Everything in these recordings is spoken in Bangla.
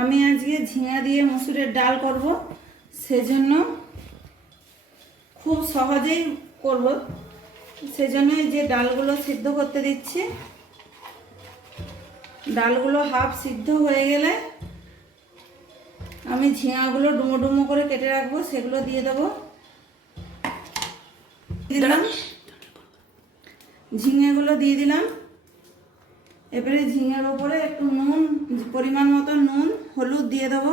আমি আজকে ঝিঙা দিয়ে মসুরের ডাল করব, সেজন্য খুব সহজেই করব, সেজন্য যে ডালগুলো সিদ্ধ করতে দিচ্ছি। ডালগুলো হাফ সিদ্ধ হয়ে গেলে আমি ঝিঙাগুলো ডুমো ডুমো করে কেটে রাখবো, সেগুলো দিয়ে দেবো। দিলাম ঝিঙেগুলো দিয়ে দিলাম। এবারে ঝিঙের ওপরে একটু নুন, পরিমাণ মতো নুন হলুদ দিয়ে দেবো।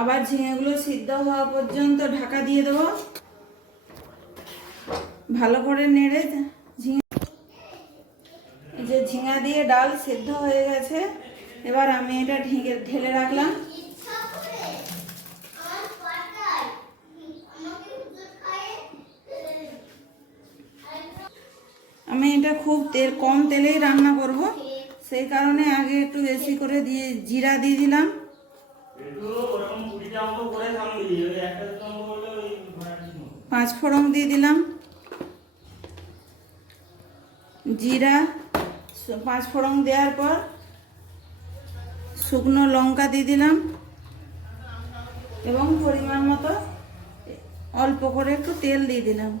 আবার ঝিঙেগুলো সিদ্ধ হওয়া পর্যন্ত ঢাকা দিয়ে দেবো। ভালো করে নেড়ে ঝিঙা দিয়ে ডাল সিদ্ধ হয়ে গেছে। এবার আমি এটা ঢেলে রাখলাম। আমি এটা খুব কম তেলেই রান্না করব, সেই কারণে আগে একটু বেশি করে দিয়ে জিরা দিয়ে দিলাম। পাঁচ ফোড়ন দিয়ে দিলাম। জিরা পাঁচ ফোড়ন দেওয়ার পর শুকনো লঙ্কা দিয়ে দিলাম এবং পরিমাণ মতো অল্প করে একটু তেল দিয়ে দিলাম।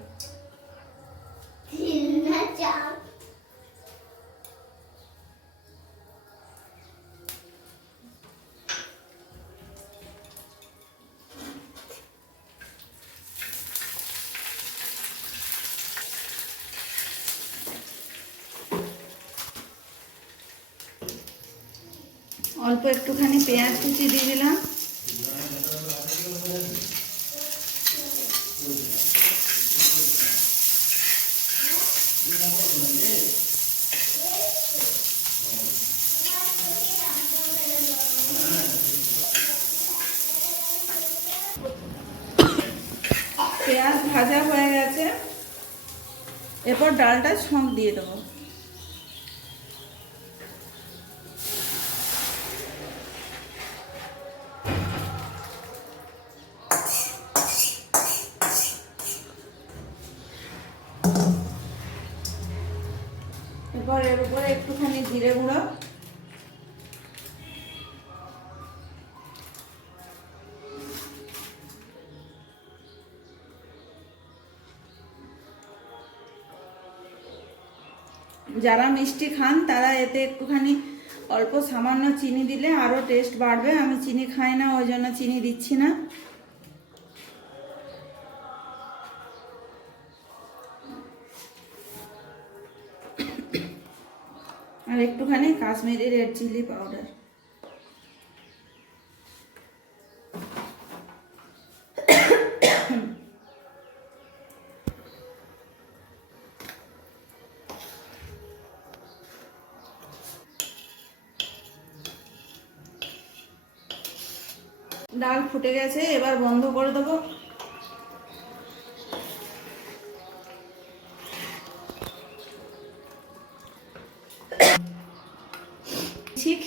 অল্প একটুখানি পেঁয়াজ কুচি দিয়ে দিলাম। পেঁয়াজ ভাজা হয়ে গেছে, এরপর ডালটা ছক দিয়ে দেবো। এরপর এর উপরে একটুখানি জিরে গুঁড়ো, যারা মিষ্টি খান তারা এতে একটুখানি অল্প সামান্য চিনি দিলে আরও টেস্ট বাড়বে। আমি চিনি খাই না, ওই জন্য চিনি দিচ্ছি না। আর একটুখানি কাশ্মীরি রেড চিলি পাউডার। ডাল ফুটে গেছে, এবার বন্ধ করে দেবো।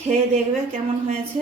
খেয়ে দেখবে কেমন হয়েছে।